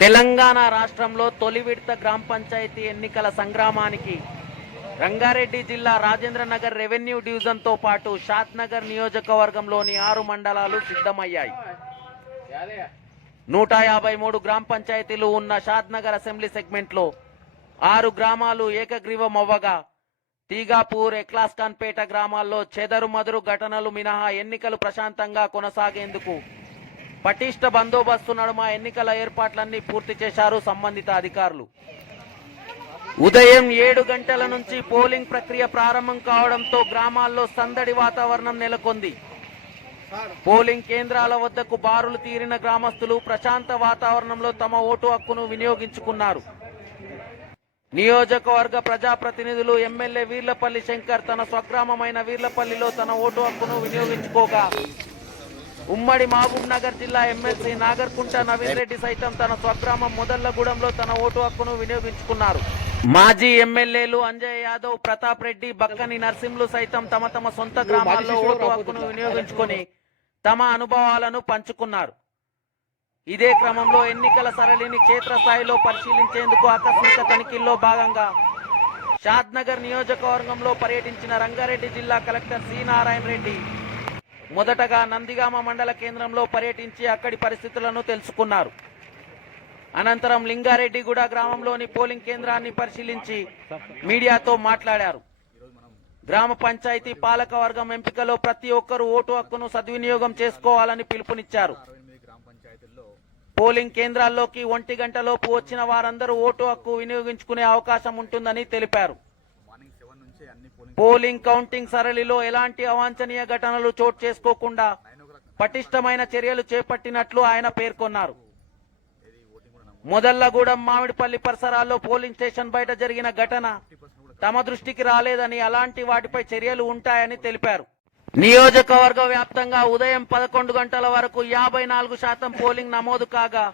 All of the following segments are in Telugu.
తెలంగాణ రాష్ట్రంలో తొలి విడత గ్రామ పంచాయతీ ఎన్నికల సంగ్రామానికి రంగారెడ్డి జిల్లా రాజేంద్రనగర్ రెవెన్యూ డివిజన్తో పాటు షాద్నగర్ నియోజకవర్గంలోని 6 మండలాలు సిద్ధమయ్యాయి. 153 గ్రామ పంచాయతీలు ఉన్న షాద్నగర్ అసెంబ్లీ సెగ్మెంట్లో 6 గ్రామాలు ఏకగ్రీవమవ్వగా తీగాపూర్, ఎక్లాస్ఖాన్పేట గ్రామాల్లో చెదరుమదురు ఘటనలు మినహా ఎన్నికలు ప్రశాంతంగా కొనసాగేందుకు పటిష్ట బందోబస్తు నడుమ ఎన్నికల ఏర్పాట్లన్నీ పూర్తి చేశారు సంబంధిత అధికారులు. ఉదయం 7 గంటల నుంచి పోలింగ్ ప్రక్రియ ప్రారంభం కావడంతో గ్రామాల్లో సందడి వాతావరణం నెలకొంది. పోలింగ్ కేంద్రాల వద్దకు బారులు తీరిన గ్రామస్తులు ప్రశాంత వాతావరణంలో తమ ఓటు హక్కును వినియోగించుకున్నారు. నియోజకవర్గ ప్రజాప్రతినిధులు ఎమ్మెల్యే వీర్లపల్లి శంకర్ తన స్వగ్రామమైన వీర్లపల్లిలో తన ఓటు హక్కును వినియోగించుకోగా ఉమ్మడి మహబూబ్ నగర్ జిల్లా ఎమ్మెల్సీ నాగర్కుంట నవీన్ రెడ్డి సైతం తన స్వగ్రామం మొదళ్లగూడెంలో తన ఓటు హక్కును వినియోగించుకున్నారు. మాజీ ఎమ్మెల్యేలు అంజయ్ యాదవ్, ప్రతాప్ రెడ్డి, బక్కని నర్సింహులు సైతం తమ తమ సొంత గ్రామాల్లో ఓటు హక్కును వినియోగించుకొని తమ అనుభవాలను పంచుకున్నారు. ఇదే క్రమంలో ఎన్నికల సరళిని క్షేత్రస్థాయిలో పరిశీలించేందుకు ఆకస్మిక తనిఖీల్లో భాగంగా షాద్నగర్ నియోజకవర్గంలో పర్యటించిన రంగారెడ్డి జిల్లా కలెక్టర్ సి నారాయణ రెడ్డి మొదటగా నందిగామ మండల కేంద్రంలో పర్యటించి అక్కడి పరిస్థితులను తెలుసుకున్నారు. అనంతరం లింగారెడ్డిగూడ గ్రామంలోని పోలింగ్ కేంద్రాన్ని పరిశీలించి మీడియాతో మాట్లాడారు. గ్రామ పంచాయతీ పాలక వర్గం ఎంపికలో ప్రతి ఒక్కరూ ఓటు హక్కును సద్వినియోగం చేసుకోవాలని పిలుపునిచ్చారు. పోలింగ్ కేంద్రాల్లోకి 1 గంటలోపు వచ్చిన వారందరూ ఓటు హక్కు వినియోగించుకునే అవకాశం ఉంటుందని తెలిపారు. పోలింగ్ కౌంటింగ్ సరళిలో ఎలాంటి అవాంఛనీయ ఘటనలు చోటు చేసుకోకుండా పటిష్టమైన చర్యలు చేపట్టినట్లు ఆయన పేర్కొన్నారు. మొదళ్లగూడెం, మామిడిపల్లి పరిసరాల్లో పోలింగ్ స్టేషన్ బయట జరిగిన ఘటన తమ దృష్టికి రాలేదని, అలాంటి వాటిపై చర్యలు ఉంటాయని తెలిపారు. నియోజకవర్గ వ్యాప్తంగా ఉదయం 11 గంటల వరకు 54% పోలింగ్ నమోదు కాగా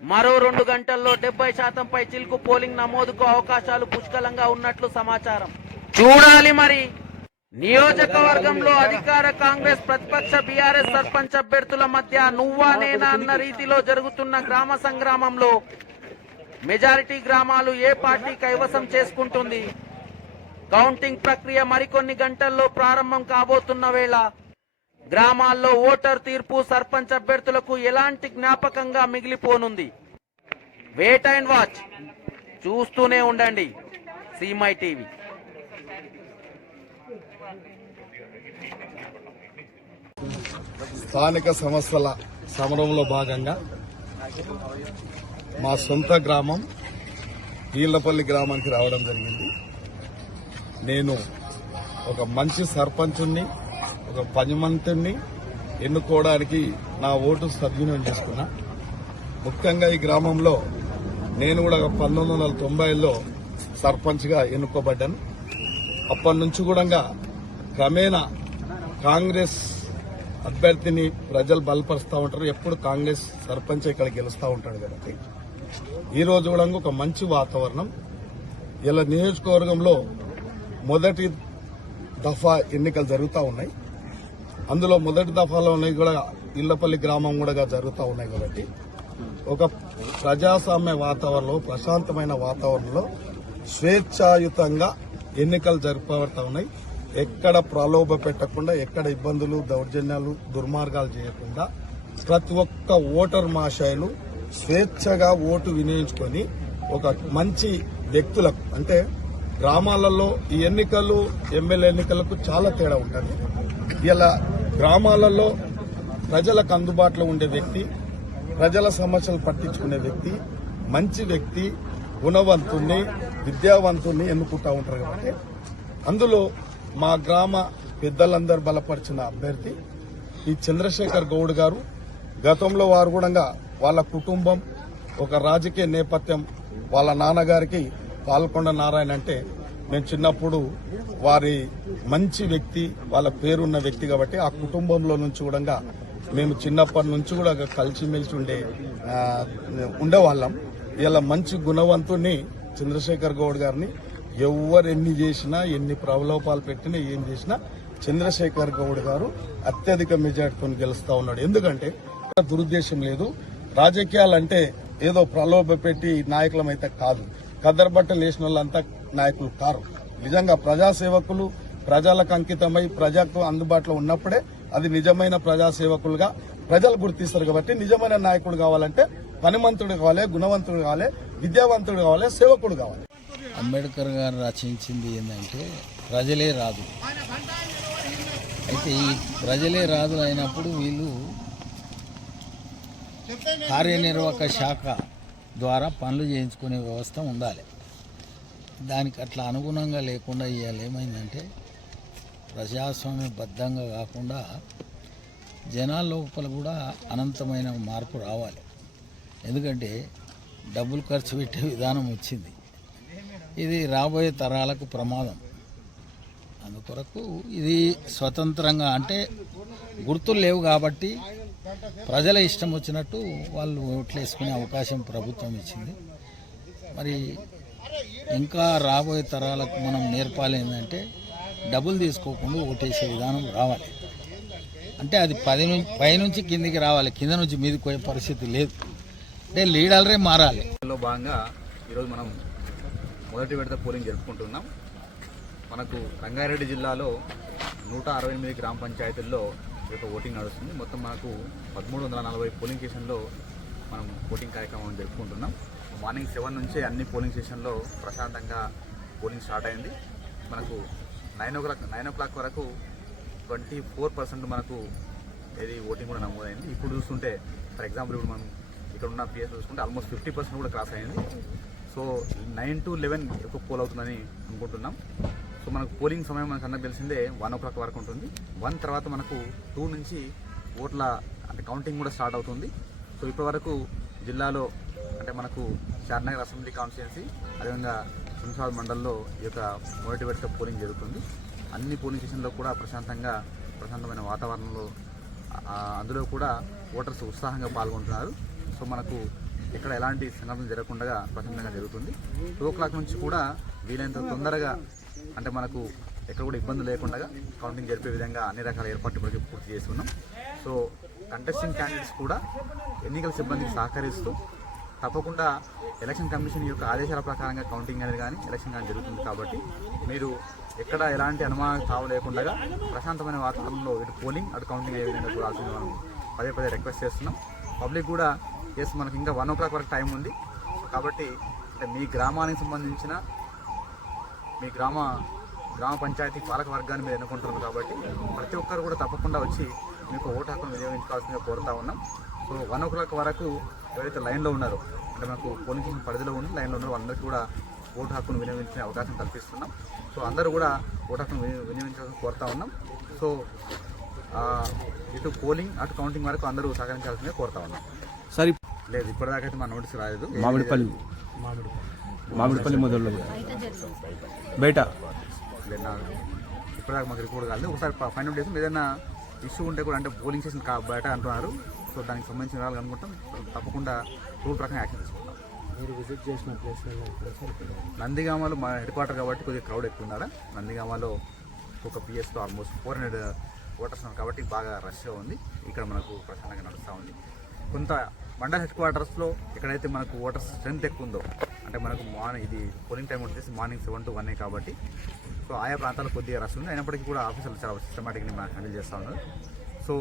మరో 2 గంటల్లో 70% పై చిలుకు పోలింగ్ నమోదుకు అవకాశాలు పుష్కలంగా ఉన్నట్లు సమాచారం. చూడాలి మరి నియోజకవర్గంలో అధికార కాంగ్రెస్, ప్రతిపక్ష బీఆర్ఎస్ సర్పంచ్ అభ్యర్థుల మధ్య నువ్వా నేనా అన్న రీతిలో జరుగుతున్న గ్రామ సంగ్రామంలో మెజారిటీ గ్రామాలు ఏ పార్టీ కైవసం చేసుకుంటుంది. కౌంటింగ్ ప్రక్రియ మరికొన్ని గంటల్లో ప్రారంభం కాబోతున్న వేళ గ్రామాల్లో ఓటర్ తీర్పు సర్పంచ్ అభ్యర్థులకు ఎలాంటి జ్ఞాపకంగా మిగిలిపోనుంది. వెయిట్ అండ్ వాచ్, చూస్తూనే ఉండండి సీమై టీవీ. స్థానిక సమస్యల సమరంలో భాగంగా మా సొంత గ్రామం వీళ్లపల్లి గ్రామానికి రావడం జరిగింది. నేను ఒక మంచి సర్పంచుని, ఒక పనిమంతుని ఎన్నుకోవడానికి నా ఓటు సద్వినియోగం చేసుకున్నా. ముఖ్యంగా ఈ గ్రామంలో నేను కూడా 1990లో సర్పంచ్గా ఎన్నుకోబడ్డాను. అప్పటి నుంచి కూడా క్రమేణా కాంగ్రెస్ అభ్యర్థిని ప్రజలు బలపరుస్తూ ఉంటారు. ఎప్పుడు కాంగ్రెస్ సర్పంచ్ ఇక్కడ గెలుస్తూ ఉంటాడు కాబట్టి ఈ రోజు కూడా ఒక మంచి వాతావరణం. ఇలా నియోజకవర్గంలో మొదటి దఫా ఎన్నికలు జరుగుతూ ఉన్నాయి. అందులో మొదటి దఫాలో ఉన్నాయి కూడా ఇళ్లపల్లి గ్రామం కూడా జరుగుతూ ఉన్నాయి కాబట్టి ఒక ప్రజాస్వామ్య వాతావరణంలో, ప్రశాంతమైన వాతావరణంలో స్వేచ్ఛాయుతంగా ఎన్నికలు జరపబడతా ఉన్నాయి. ఎక్కడ ప్రలోభ పెట్టకుండా, ఎక్కడ ఇబ్బందులు, దౌర్జన్యాలు, దుర్మార్గాలు చేయకుండా ప్రతి ఒక్క ఓటర్ మహాశయులు స్వేచ్ఛగా ఓటు వినియోగించుకొని ఒక మంచి వ్యక్తులకు, అంటే గ్రామాలలో ఈ ఎన్నికలు ఎమ్మెల్యే ఎన్నికలకు చాలా తేడా ఉంటుంది. ఇలా గ్రామాలలో ప్రజలకు అందుబాటులో ఉండే వ్యక్తి, ప్రజల సమస్యలు పట్టించుకునే వ్యక్తి, మంచి వ్యక్తి, గుణవంతుణ్ణి, విద్యావంతుణ్ణి ఎన్నుకుంటా ఉంటారు కాబట్టి అందులో మా గ్రామ పెద్దలందరూ బలపరిచిన అభ్యర్థి ఈ చంద్రశేఖర్ గౌడ్ గారు. గతంలో వారు కూడా వాళ్ళ కుటుంబం, ఒక రాజకీయ నేపథ్యం, వాళ్ళ నాన్నగారికి పాల్కొండ నారాయణ అంటే మేము చిన్నప్పుడు వారి మంచి వ్యక్తి, వాళ్ళ పేరున్న వ్యక్తి కాబట్టి ఆ కుటుంబంలో నుంచి కూడా మేము చిన్నప్పటి నుంచి కూడా కలిసిమెలిసి ఉండేవాళ్ళం. ఇలా మంచి గుణవంతుని చంద్రశేఖర్ గౌడ్ గారిని ఎవరు ఎన్ని చేసినా, ఎన్ని ప్రలోభాలు పెట్టినా, ఏం చేసినా చంద్రశేఖర్ గౌడ్ గారు అత్యధిక మెజార్టీతో గెలుస్తా ఉన్నాడు. ఎందుకంటే దురుద్దేశం లేదు. రాజకీయాలంటే ఏదో ప్రలోభ పెట్టి నాయకులమైతే కాదు. కద్దరు బట్టలు వేసిన వాళ్ళంతా నాయకులు కారు. నిజంగా ప్రజాసేవకులు ప్రజలకు అంకితమై ప్రజలకు అందుబాటులో ఉన్నప్పుడే అది నిజమైన ప్రజాసేవకులుగా ప్రజలు గుర్తిస్తారు. కాబట్టి నిజమైన నాయకుడు కావాలంటే పనిమంతుడు కావాలి, గుణవంతుడు కావాలి, విద్యావంతుడు కావాలి, సేవకుడు కావాలి. అంబేద్కర్ గారు రచించింది ఏంటంటే ప్రజలే రాదు. అయితే ఈ ప్రజలే రాదు అయినప్పుడు వీళ్ళు కార్యనిర్వాహక శాఖ ద్వారా పనులు చేయించుకునే వ్యవస్థ ఉండాలి. దానికి అట్లా అనుగుణంగా లేకుండా ఇవాళ ఏమైందంటే ప్రజాస్వామ్యబద్ధంగా కాకుండా జనాల లోపల కూడా అనంతమైన మార్పు రావాలి. ఎందుకంటే డబ్బులు ఖర్చు పెట్టే విధానం వచ్చింది. ఇది రాబోయే తరాలకు ప్రమాదం. అందుకొరకు ఇది స్వతంత్రంగా అంటే గుర్తులు లేవు కాబట్టి ప్రజల ఇష్టం వచ్చినట్టు వాళ్ళు ఓట్లు వేసుకునే అవకాశం ప్రభుత్వం ఇచ్చింది. మరి ఇంకా రాబోయే తరాలకు మనం నేర్పాలి ఏంటంటే డబ్బులు తీసుకోకుండా ఓటేసే విధానం రావాలి. అంటే అది పైనుంచి కిందికి రావాలి, కింద నుంచి మీదకి పోయే పరిస్థితి లేదు. అంటే లీడర్లే మారాలి. లో భాగంగా ఈరోజు మనం మొదటి విడత పోలింగ్ జరుపుకుంటున్నాం. మనకు రంగారెడ్డి జిల్లాలో 168 గ్రామ పంచాయతీల్లో రేపు ఓటింగ్ నడుస్తుంది. మొత్తం మనకు 1340 పోలింగ్ స్టేషన్లో మనం ఓటింగ్ కార్యక్రమం జరుపుకుంటున్నాం. మార్నింగ్ 7 నుంచే అన్ని పోలింగ్ స్టేషన్లో ప్రశాంతంగా పోలింగ్ స్టార్ట్ అయింది. మనకు 9 o'clock వరకు 24% మనకు ఏది ఓటింగ్ కూడా నమోదైంది. ఇప్పుడు చూస్తుంటే ఫర్ ఎగ్జాంపుల్ ఇప్పుడు మనం ఇక్కడ ఉన్న పిఎస్ చూసుకుంటే ఆల్మోస్ట్ 50% కూడా క్రాస్ అయింది. సో 9 to 11 ఎక్కువ పోల్ అవుతుందని అనుకుంటున్నాం. సో మనకు పోలింగ్ సమయం మనకు అందరికి తెలిసిందే 1 o'clock వరకు ఉంటుంది. 1 తర్వాత మనకు 2 నుంచి ఓట్ల అంటే కౌంటింగ్ కూడా స్టార్ట్ అవుతుంది. సో ఇప్పటి వరకు జిల్లాలో అంటే మనకు చార్నగర్ అసెంబ్లీ కాన్స్టిట్యున్సీ అదేవిధంగా శంషాబాద్ మండలంలో ఈ యొక్క మొదటి విడత పోలింగ్ జరుగుతుంది. అన్ని పోలింగ్ స్టేషన్లో కూడా ప్రశాంతమైన వాతావరణంలో అందులో కూడా ఓటర్స్ ఉత్సాహంగా పాల్గొంటున్నారు. సో మనకు ఇక్కడ ఎలాంటి సంఘటనలు జరగకుండా ప్రశాంతంగా జరుగుతుంది. 2 o'clock నుంచి కూడా వీలైనంత తొందరగా అంటే మనకు ఎక్కడ కూడా ఇబ్బంది లేకుండా కౌంటింగ్ జరిపే విధంగా అన్ని రకాల ఏర్పాట్లు ఇప్పటికీ పూర్తి చేస్తున్నాం. సో కంటెస్టింగ్ క్యాండిడేట్స్ కూడా ఎన్నికల సిబ్బందికి సహకరిస్తూ తప్పకుండా ఎలక్షన్ కమిషన్ యొక్క ఆదేశాల ప్రకారంగా కౌంటింగ్ అనేది కానీ ఎలక్షన్ కానీ జరుగుతుంది. కాబట్టి మీరు ఎక్కడ ఎలాంటి అనుమానాలు తావు లేకుండా ప్రశాంతమైన వాతావరణంలో ఇటు పోలింగ్ అటు కౌంటింగ్ అయ్యే విధంగా చూడాల్సింది మనం పదే రిక్వెస్ట్ చేస్తున్నాం. పబ్లిక్ కూడా మనకి ఇంకా 1 o'clock వరకు టైం ఉంది. కాబట్టి అంటే మీ గ్రామానికి సంబంధించిన మీ గ్రామ పంచాయతీ పాలక వర్గాన్ని మీరు ఎన్నుకుంటున్నారు. కాబట్టి ప్రతి ఒక్కరు కూడా తప్పకుండా వచ్చి మీకు ఓటు హక్కును వినియోగించుకోవాల్సిందిగా కోరుతా ఉన్నాం. సో 1 o'clock వరకు ఎవరైతే లైన్లో ఉన్నారో అంటే మనకు పోలింగ్ స్టేషన్ పరిధిలో ఉండి లైన్లో ఉన్నారో అందరికీ కూడా ఓటు హక్కును వినియోగించే అవకాశం కల్పిస్తున్నాం. సో అందరూ కూడా ఓటు హక్కును వినియోగించాలని కోరుతా ఉన్నాం. సో ఇటు పోలింగ్ అటు కౌంటింగ్ వరకు అందరూ సహకరించాల్సిందిగా కోరుతా ఉన్నాం. సరే లేదు ఇప్పటిదాకా అయితే మా నోటీస్ రాలేదు. మామిడిపల్లి మొదలు బయట ఇప్పటిదాకా మాకు రిపోర్ట్ కాలేదు. ఒకసారి ఫైండ్ అవుట్ చేసి ఏదైనా ఇష్యూ ఉంటే కూడా అంటే పోలింగ్ స్టేషన్ బయట అంటున్నారు. సో దానికి సంబంధించిన వివరాలు అనుకుంటాం. తప్పకుండా రూల్ ప్రకారం యాక్షన్ తీసుకుంటాం. మీరు విజిట్ చేసిన ప్లేస్ నందిగామలో మా హెడ్ క్వార్టర్ కాబట్టి కొద్దిగా క్రౌడ్ ఎక్కువ ఉన్నారా. నందిగామలో ఒక పిఎస్లో ఆల్మోస్ట్ 400 ఓటర్స్ ఉన్నారు కాబట్టి బాగా రష్గా ఉంది. ఇక్కడ మనకు ప్రశాంతంగా నడుస్తూ ఉంది. కొంత మండల హెడ్ క్వార్టర్స్లో ఎక్కడైతే మనకు ఓటర్స్ స్ట్రెంత్ ఎక్కువ ఉందో అంటే మనకు ఇది పోలింగ్ టైం వచ్చేసి మార్నింగ్ 7 to 1 కాబట్టి సో ఆయా ప్రాంతాల్లో కొద్దిగా రష్ ఉంది. అయినప్పటికీ కూడా ఆఫీసర్లు చాలా సిస్టమేటిక్గా హ్యాండిల్ చేస్తూ ఉన్నారు. సో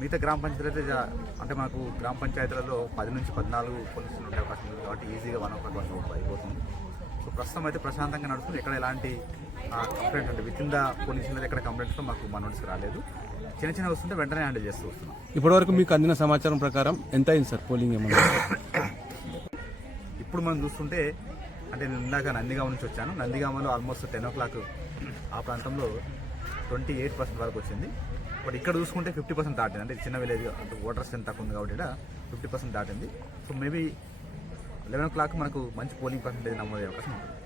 మిగతా గ్రామ పంచాయతీలు అయితే అంటే మనకు గ్రామ పంచాయతీలలో 10 నుంచి 14 పోలీసులు ఉండే అవకాశం ఉంది కాబట్టి ఈజీగా 1 o'clock వరకు అయిపోతుంది. సో ప్రస్తుతం అయితే ప్రశాంతంగా నడుస్తుంది. ఎక్కడ ఎలాంటి కంప్లైంట్ అంటే విత్ ఇన్ ద పోలీస్ ఎక్కడ కంప్లైంట్స్లో మాకు మా నోటీస్ రాలేదు. చిన్న వస్తుంటే వెంటనే హ్యాండిల్ చేస్తూ వస్తున్నాం. ఇప్పటివరకు మీకు అందిన సమాచారం ప్రకారం ఎంత అయింది సార్ పోలింగ్ ఏమన్నా? ఇప్పుడు మనం చూస్తుంటే అంటే నేను ఇందాక నందిగామ నుంచి వచ్చాను. నందిగామలో ఆల్మోస్ట్ 10 o'clock ఆ ప్రాంతంలో 28% వరకు వచ్చింది. బట్ ఇక్కడ చూసుకుంటే 50% దాటింది. అంటే చిన్న విలేజ్ అంటే ఓటర్ స్ట్రెంత్ తక్కువ ఉంది కాబట్టి 50% దాటింది. సో మేబీ 11 o'clock మనకు మంచి పోలింగ్ పర్సెంటేజ్ నమోదయ్యే అవకాశం ఉంటుంది.